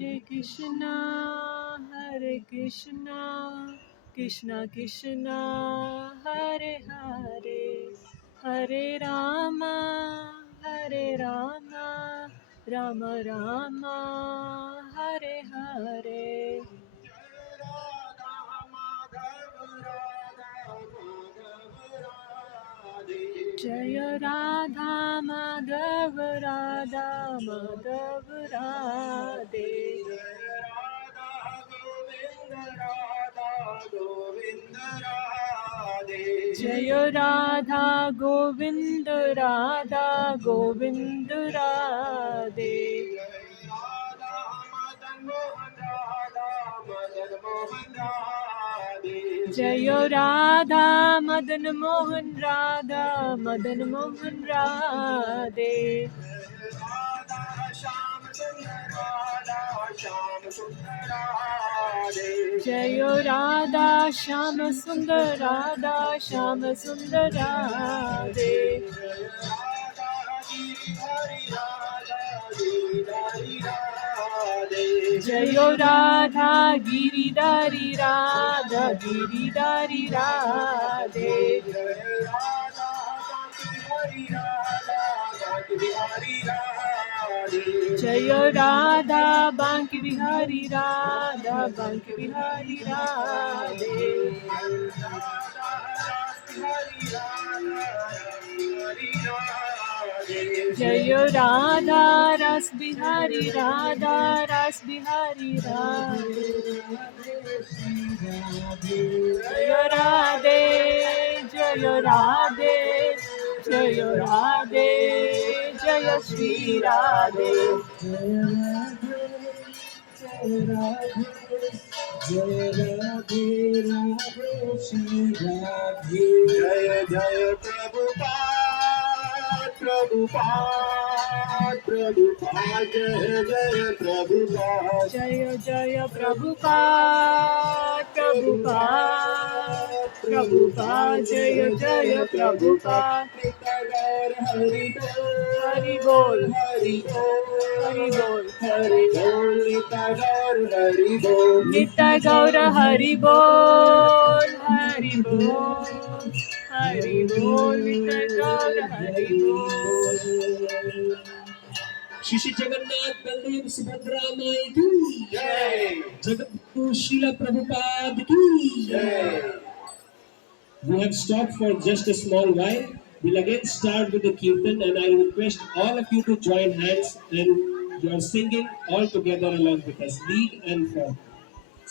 Hare Krishna, Krishna Krishna, Hare Hare, Hare Rama, Hare Rama, Rama Rama, Hare Hare. Jaya Radha Madhav Radha Madhav Radhe. Jaya Radha Govind Radha Govind Radhe. Jaya Radha Madan Mohan Radha Madan Mohan Radhe. Jaya Radha Shama Sundar Radha Shama Sundar Radhe. Jaya Radha Giridhari Radha Giridhari Radhe. Jaya Radha Banki Bihari Radha Banki Bihari Radhe. Jaya Radha Ras Bihari Radha Ras Bihari Radhe. Jaya Radhe Jaya Radhe Jaya Radhe Jaya Shri Radhe. Jaya Radhe Jaya Radhe Radhe Shri Radhe. Jaya Jaya Prabhupada Prabhupada Prabhupada Jaya Jaya Prabhupada. Jaya Jaya Prabhupada Prabhupada Prabhupada Jaya Jaya Prabhupada. Hari Bol Hari Bol Hari Bol Hari Bol Nitya Gaura Hari Bol Hari Bol Hari Bol Nitya Gaura Hari Bol. Shri Jagannath Baldev Subhadra Mai ki Jai. Jagadguru Srila Prabhupada ki Jai. We have stopped for just a small while. We'll again start with the Kirtan, and I request all of you to join hands and you are singing all together along with us. Lead and follow.